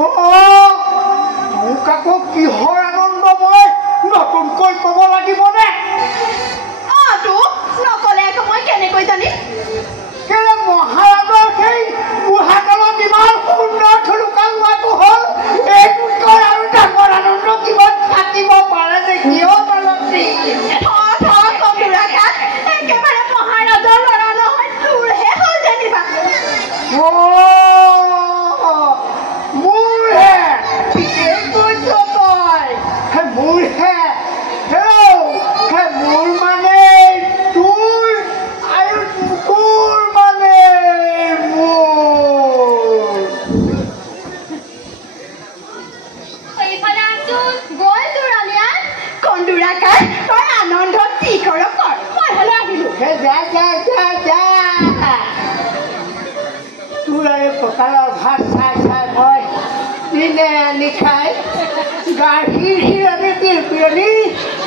মোক আকৌ কিহৰ আনন্দ মই নতুনকৈ ক'ব লাগিবনে? তো নকলে আকৌ মই কেনেকৈ জানিম? কেলে মহাৰাজৰ সেই বুঢ়াকালত ইমান সুন্দৰ থলুকা হোৱাটো হ'ল এইটোতকৈ আৰু ডাঙৰ আনন্দ কিবা থাকিব পাৰে নেকি? একেবাৰে মহাৰাজৰ ল'ৰা নহয়, তোৰহে হ'ল যেনিবা। মোৰহে ঠিকেই কৈছ তই। মোৰহে মোৰ মানে তোৰ আৰু তোৰ মানে মোৰ। এইফালে আছোন গৈ তোৰালিয়া কন্দুৰাকাৰ তই আনন্দত কি কৰ কৰ, মই হ'লে আহিলোঁ। যা যা যা যা তোৰ আৰু কঁকালৰ ভাত চাই চাই মই দিনে আনি খাই গাখীৰ চিৰণি পিৰপিৰণি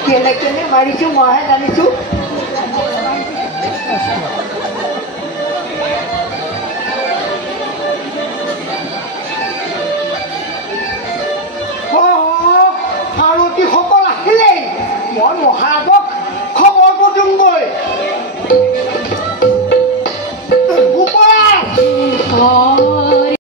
কেলে কেলে মাৰিছোঁ মইহে জানিছোঁ। সাৰথীসকল আহিলেই মই মহাৰাজক খবৰটো দিওঁগৈ।